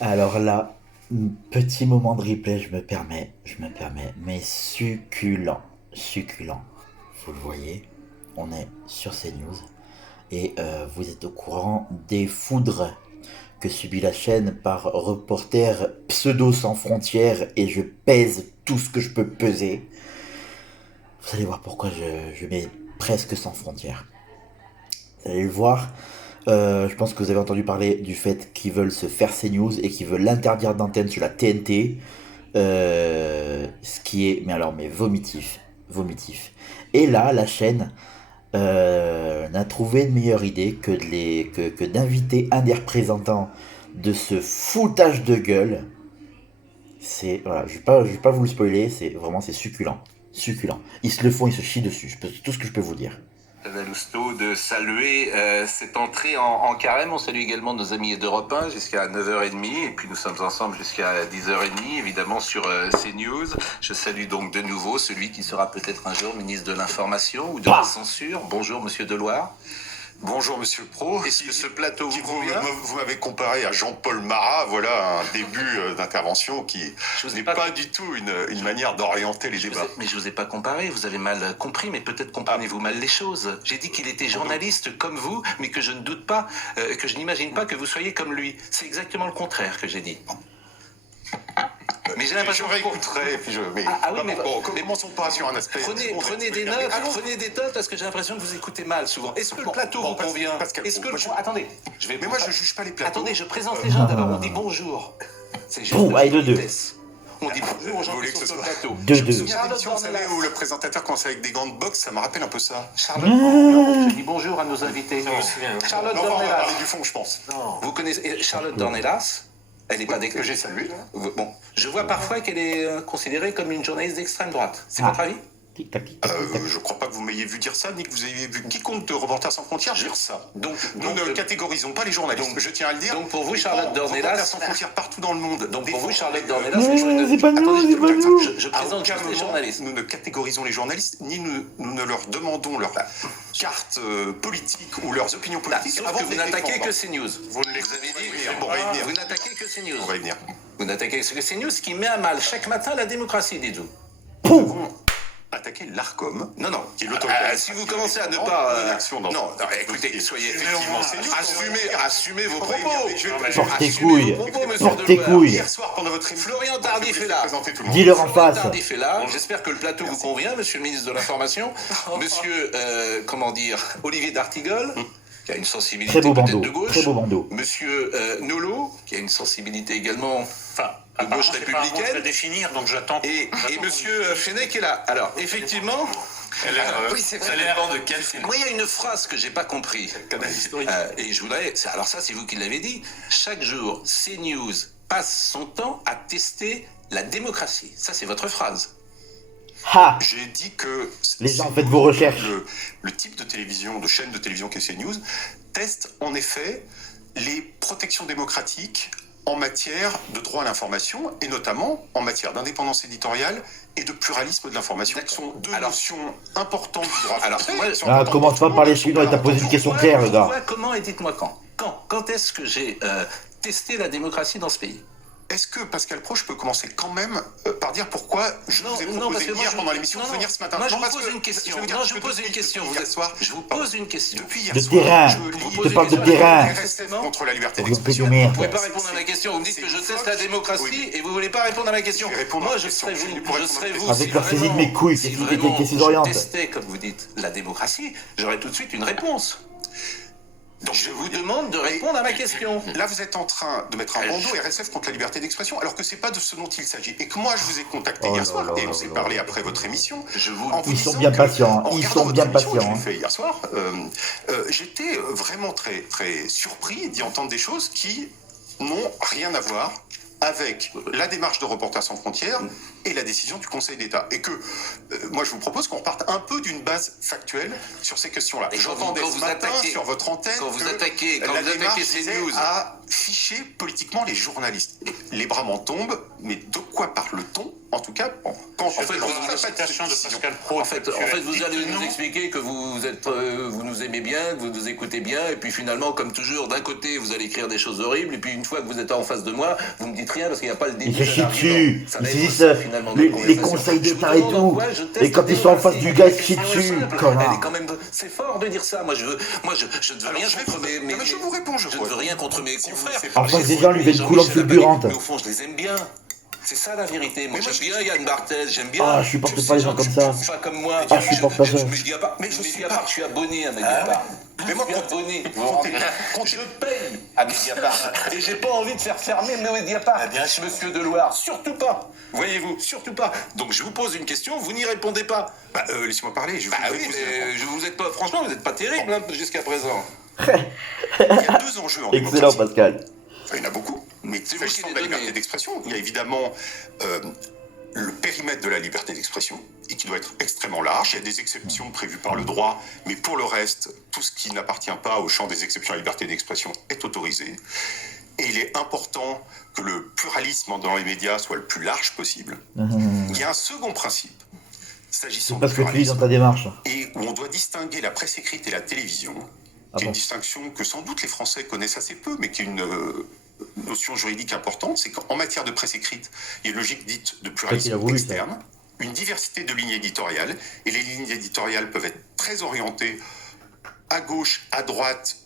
Alors là, petit moment de replay, je me permets, mais succulent, succulent. Vous le voyez, on est sur CNews et vous êtes au courant des foudres que subit la chaîne par reporter pseudo sans frontières et je pèse tout ce que je peux peser. Vous allez voir pourquoi je mets presque sans frontières. Vous allez le voir. Je pense que vous avez entendu parler du fait qu'ils veulent se faire CNews et qu'ils veulent l'interdire d'antenne sur la TNT. Ce qui est, mais vomitif. Vomitif. Et là, la chaîne n'a trouvé une meilleure idée que d'inviter un des représentants de ce foutage de gueule. C'est, voilà, je vais pas vous le spoiler, c'est succulent. Succulent. Ils se le font, ils se chient dessus. C'est tout ce que je peux vous dire. Lousteau de saluer cette entrée en carême. On salue également nos amis d'Europe 1 jusqu'à 9h30 et puis nous sommes ensemble jusqu'à 10h30 évidemment sur CNews. Je salue donc de nouveau celui qui sera peut-être un jour ministre de l'Information ou de la Censure. Bonjour Monsieur Deloire. Bonjour Monsieur le Pro. Est-ce que ce plateau vous convient ? Vous m'avez comparé à Jean-Paul Marat, voilà un début d'intervention qui n'est pas du tout une manière d'orienter les débats. Mais je vous ai pas comparé, vous avez mal compris, mais peut-être comprenez-vous mal les choses. J'ai dit qu'il était journaliste comme vous, mais que je ne doute pas, que je n'imagine pas que vous soyez comme lui. C'est exactement le contraire que j'ai dit. Mais j'ai l'impression que je réécouterai. Commençons pas sur un aspect. Prenez des notes, parce que j'ai l'impression que vous écoutez mal souvent. Est-ce que le plateau vous convient ? Attendez, mais moi je juge pas les plateaux. Attendez, je présente les gens d'abord. On dit bonjour. C'est juste Allez, deux. On dit bonjour aux gens qui sont sur le plateau. Deux. Vous savez, où le présentateur commence avec des gants de boxe, ça me rappelle un peu ça. Charlotte, je dis bonjour à nos invités. Charlotte On va Dornelas. parler du fond, je pense. Vous connaissez Charlotte Dornelas ? Elle n'est pas que j'ai salué. Bon, je vois parfois qu'elle est considérée comme une journaliste d'extrême droite. C'est votre avis ? Je crois pas que vous m'ayez vu dire ça, ni que vous ayez vu quiconque de Reporters sans frontières dire ça. Donc nous ne catégorisons pas les journalistes. Je tiens à le dire. Donc pour vous, Charlotte Dornelas, Reporters sans frontières partout dans le monde. Donc pour vous, Charlotte Dornelas, c'est pas nous. Je présente juste les journalistes. Nous ne catégorisons les journalistes, ni nous ne leur demandons leur carte politique ou leurs opinions politiques. Sauf que vous n'attaquez que CNews. Vous avez dit. Vous n'attaquez que CNews. On va y venir. Vous n'attaquez que CNews, ce qui met à mal chaque matin la démocratie, dites-vous. Attaquer l'ARCOM. Non. Qui est l'autorité. Si vous commencez à ne pas... Non, écoutez, soyez effectivement... Assumez vos propos. Portez couilles. Portez couilles. Hier soir, pendant votre émission... Florian Tardif est là. Dis-leur en face. Tardif est là. J'espère que le plateau vous convient, monsieur le ministre de l'Information. Monsieur, Olivier d'Artigol, qui a une sensibilité peut-être de gauche. Très beau bandeau. Monsieur Nolot, qui a une sensibilité également... de gauche républicaine. À définir, donc j'attends. Et monsieur Fenech qui est là. Alors, effectivement... Ça a l'air de quel film ? Moi, il y a une phrase que j'ai pas compris. Et je voudrais... Alors ça, c'est vous qui l'avez dit. Chaque jour, CNews passe son temps à tester la démocratie. Ça, c'est votre phrase. Ha. J'ai dit que... Les gens, faites vos recherches. Le type de télévision, de chaîne de télévision qu'est CNews, teste en effet les protections démocratiques en matière de droit à l'information, et notamment en matière d'indépendance éditoriale et de pluralisme de l'information, qui sont deux notions importantes du droit français. Commence pas par les suivants et t'as posé une question claire, le gars. Comment et dites-moi quand. Quand est-ce que j'ai testé la démocratie dans ce pays ? Est-ce que, Pascal Pro, je peux commencer quand même par dire pourquoi je vous ai proposé hier pendant l'émission de venir ce matin ? Moi, je vous pose une question. Je vous pose une question. Je vous pose une question. Depuis hier De soir, terrain. je te parle de terrain. RSF contre la liberté Vous d'expression. de Vous ne merde. pouvez pas répondre à ma question. Vous me dites que je teste la démocratie et vous ne voulez pas répondre à ma question. Moi, je serais vous. Avec leur saisie de mes couilles, Si qu'est-ce vraiment qu'ils je orientent. testais, comme vous dites, la démocratie, j'aurais tout de suite une réponse. Donc je vous demande de répondre à ma question. Là, vous êtes en train de mettre un bandeau RSF contre la liberté d'expression, alors que c'est pas de ce dont il s'agit. Et que moi, je vous ai contacté hier soir, et on s'est parlé après votre émission. Ils sont bien patients. Ils sont bien patients. Fait hier soir, j'étais vraiment très, très surpris d'y entendre des choses qui n'ont rien à voir avec la démarche de Reporters sans frontières et la décision du Conseil d'État. Et que, moi, je vous propose qu'on parte un peu d'une base factuelle sur ces questions-là. Et j'entendais ce matin sur votre antenne quand vous attaquez CNews, à ficher politiquement les journalistes. Les bras m'en tombent, mais de quoi parle-t-on? En tout cas, quand En fait, la citation de Pascal Praud. En fait, vous allez nous expliquer que vous nous aimez bien, que vous nous écoutez bien, et puis finalement, comme toujours, d'un côté, vous allez écrire des choses horribles, et puis une fois que vous êtes en face de moi, vous me dites rien parce qu'il n'y a pas le début. Ils se chient l'argument. dessus. Ça va Ils être disent ça, finalement, notre les conversation. conseils Je vous d'État et demande en tout. quoi je teste Et quand la ils sont en face démocratie. du gars, ils se C'est chient simple. dessus, Elle est connard. quand même... C'est fort de dire ça. Moi, je ne veux rien contre mes... je vous réponds, Je ne veux rien contre mes confrères. En face des gens, lui fait une coulante fulgurante. Mais au fond, je les aime bien. C'est ça la vérité. Moi, j'aime bien Yann Barthès, j'aime bien. Ah, je supporte pas les gens comme ça. Pas comme moi. Ah, je supporte pas ça. Je dis à part, je suis abonné à Mediapart. Mais moi, je suis abonné. Je paye à Mediapart. et j'ai pas envie de faire fermer Mediapart. bien sûr. Monsieur Deloire, surtout pas. Voyez-vous, surtout pas. Donc je vous pose une question, vous n'y répondez pas. Laissez-moi parler. Je vais Ah vous oui, poser mais vous êtes pas, franchement, vous n'êtes pas terrible jusqu'à présent. Il y a deux enjeux en Excellent, démocratie. Pascal. Enfin, il y en a beaucoup, mais C'est vous qui s'agissant les de la donnez. liberté d'expression, il y a évidemment le périmètre de la liberté d'expression, et qui doit être extrêmement large. Il y a des exceptions prévues par le droit, mais pour le reste, tout ce qui n'appartient pas au champ des exceptions à la liberté d'expression est autorisé. Et il est important que le pluralisme dans les médias soit le plus large possible. Il y a un second principe, s'agissant C'est du pas ce que tu dis dans pluralisme, ta démarche. et où on doit distinguer la presse écrite et la télévision, Ah qui est bon. une distinction que sans doute les Français connaissent assez peu, mais qui est une notion juridique importante, c'est qu'en matière de presse écrite, il y a une logique dite de qu'il a pluralisme voulu, ça. externe, une diversité de lignes éditoriales, et les lignes éditoriales peuvent être très orientées à gauche, à droite,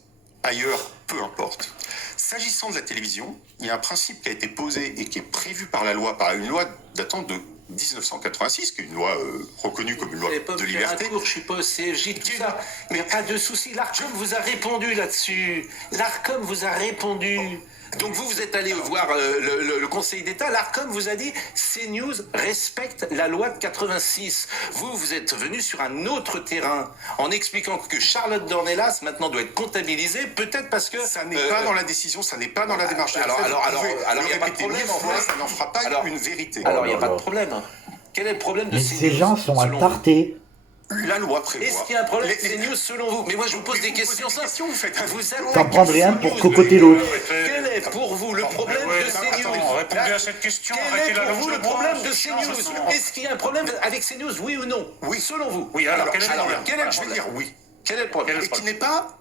ailleurs, peu importe. S'agissant de la télévision, il y a un principe qui a été posé et qui est prévu par la loi, par une loi datant de 1986, qui est une loi reconnue comme une loi de liberté. Je suis pas au CFJ, tout ça. Mais pas de souci. L'ARCOM vous a répondu là-dessus. L'ARCOM vous a répondu. Donc vous êtes allé voir le Conseil d'État. L'ARCOM vous a dit CNews respecte la loi de 86. Vous êtes venu sur un autre terrain en expliquant que Charlotte Dornelas maintenant doit être comptabilisée, peut-être parce que Ça n'est pas dans la décision, ça n'est pas dans la démarche. alors, il y a pas de problème, en fait. ça n'en fera pas Alors- une vérité. Alors il n'y a là pas de là. problème. Quel est le problème de Mais CNews ces gens sont selon vous attartés. La loi prévoit. Est-ce qu'il y a un problème de Les- CNews selon vous? Mais moi je vous pose Mais des vous questions posez des simples. questions, vous faites un- Vous attaquez T'en prendrais un CNews, pour cocoter l'autre. Quel est pour vous le problème Ouais, de CNews? répondez à cette question. Quel Arrêtez est la pour longe vous de le bois, problème de c'est chiant, CNews? maintenant. Est-ce qu'il y a un problème avec CNews, oui ou non? Oui. Selon vous. Oui, alors, quel est le problème? quel est le Je vais problème? dire oui. Quel est le problème? Et qui n'est pas,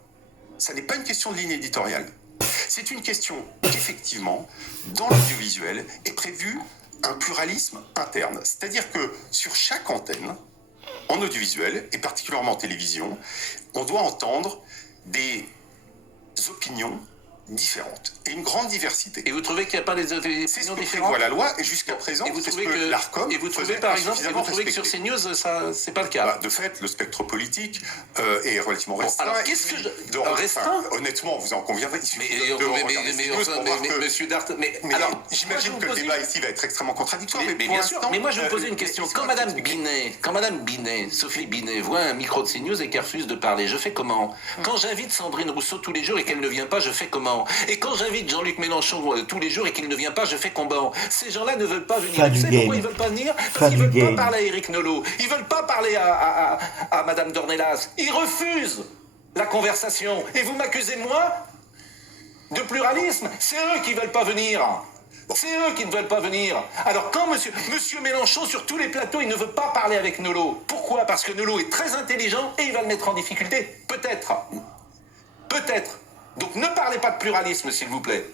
ça n'est pas une question de ligne éditoriale. C'est une question qu'effectivement, dans l'audiovisuel, est prévu un pluralisme interne. C'est-à-dire que sur chaque antenne, en audiovisuel, et particulièrement en télévision, on doit entendre des opinions différentes et une grande diversité. Et vous trouvez qu'il n'y a pas des C'est ce opinions que prévoit différentes? la loi, et jusqu'à présent, Et vous c'est ce trouvez que l'ARCOM et vous trouvez faisait par pas exemple, et suffisamment vous trouvez que sur respecter. CNews, ça, c'est pas le cas. Bah, de fait, le spectre politique est relativement restreint. alors, Et qu'est-ce que puis, je- restreint honnettement, vous en conviendrez, il Mais, suffit de regarder CNews pour voir que- Monsieur Dart, mais Mais alors, j'imagine moi, que je le vous débat pose ici va être extrêmement contradictoire. Mais, Mais, bien pour sûr, l'instant, mais moi je vais vous poser une question. laissez-moi expliquer. Quand Madame Binet, Sophie Binet, voit un micro de CNews et qu'elle refuse de parler, je fais comment? Quand j'invite Sandrine Rousseau tous les jours et qu'elle ne vient pas, je fais comment? Et quand j'invite Jean-Luc Mélenchon tous les jours et qu'il ne vient pas, je fais comment? Ces gens-là ne veulent pas venir. Fin Vous du savez pourquoi game. ils veulent pas venir? Fin Parce qu'ils du veulent game. pas parler à Éric Nolot. Ils veulent pas parler à Madame Dornelas. Ils refusent la conversation. Et vous m'accusez moi de pluralisme? C'est eux qui veulent pas venir. C'est eux qui ne veulent pas venir. Alors quand monsieur Mélenchon, sur tous les plateaux, il ne veut pas parler avec Nolot. Pourquoi? Parce que Nolot est très intelligent et il va le mettre en difficulté. Peut-être. Peut-être. Donc ne parlez pas de pluralisme, s'il vous plaît.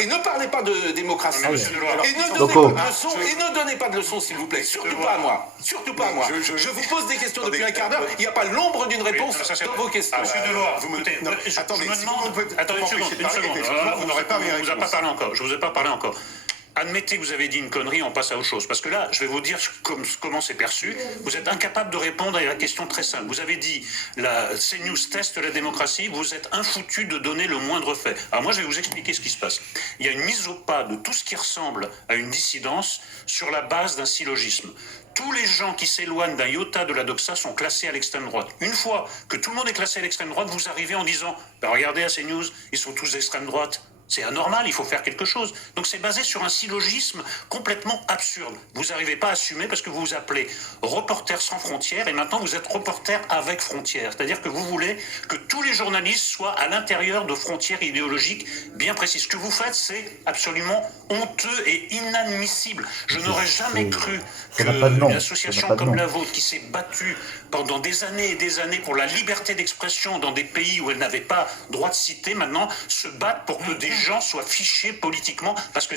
Et ne parlez pas de démocratie. Ah, monsieur Deloire, Et ne donnez Loco. pas de leçons, et ne donnez pas de leçons, s'il vous plaît. Surtout pas à moi. Surtout pas à moi. Je vous pose des questions depuis un quart d'heure. Il n'y a pas l'ombre d'une réponse ça, c'est- dans vos questions. Ah, monsieur Deloire, vous me- écoutez, non, je attendez, me si demande... vous pouvez- Attendez une m'empêcher seconde, de parler, effectivement, Voilà, vous n'aurez pas mes vous a pas réponses. parlé encore. Je vous ai pas parlé encore. Admettez que vous avez dit une connerie, on passe à autre chose. Parce que là, je vais vous dire comment c'est perçu. Vous êtes incapable de répondre à la question très simple. Vous avez dit, la CNews teste la démocratie, vous êtes infoutu de donner le moindre fait. Alors moi, je vais vous expliquer ce qui se passe. Il y a une mise au pas de tout ce qui ressemble à une dissidence sur la base d'un syllogisme. Tous les gens qui s'éloignent d'un iota de la doxa sont classés à l'extrême droite. Une fois que tout le monde est classé à l'extrême droite, vous arrivez en disant « Regardez à CNews, ils sont tous d'extrême droite ». C'est anormal, il faut faire quelque chose. Donc c'est basé sur un syllogisme complètement absurde. Vous n'arrivez pas à assumer parce que vous vous appelez Reporters sans frontières et maintenant vous êtes Reporters avec frontières. C'est-à-dire que vous voulez que tous les journalistes soient à l'intérieur de frontières idéologiques bien précises. Ce que vous faites, c'est absolument honteux et inadmissible. Je n'aurais jamais cru qu'une association comme la vôtre, qui s'est battue pendant des années et des années pour la liberté d'expression dans des pays où elle n'avait pas droit de citer, maintenant se batte pour que des gens soient fichés politiquement parce que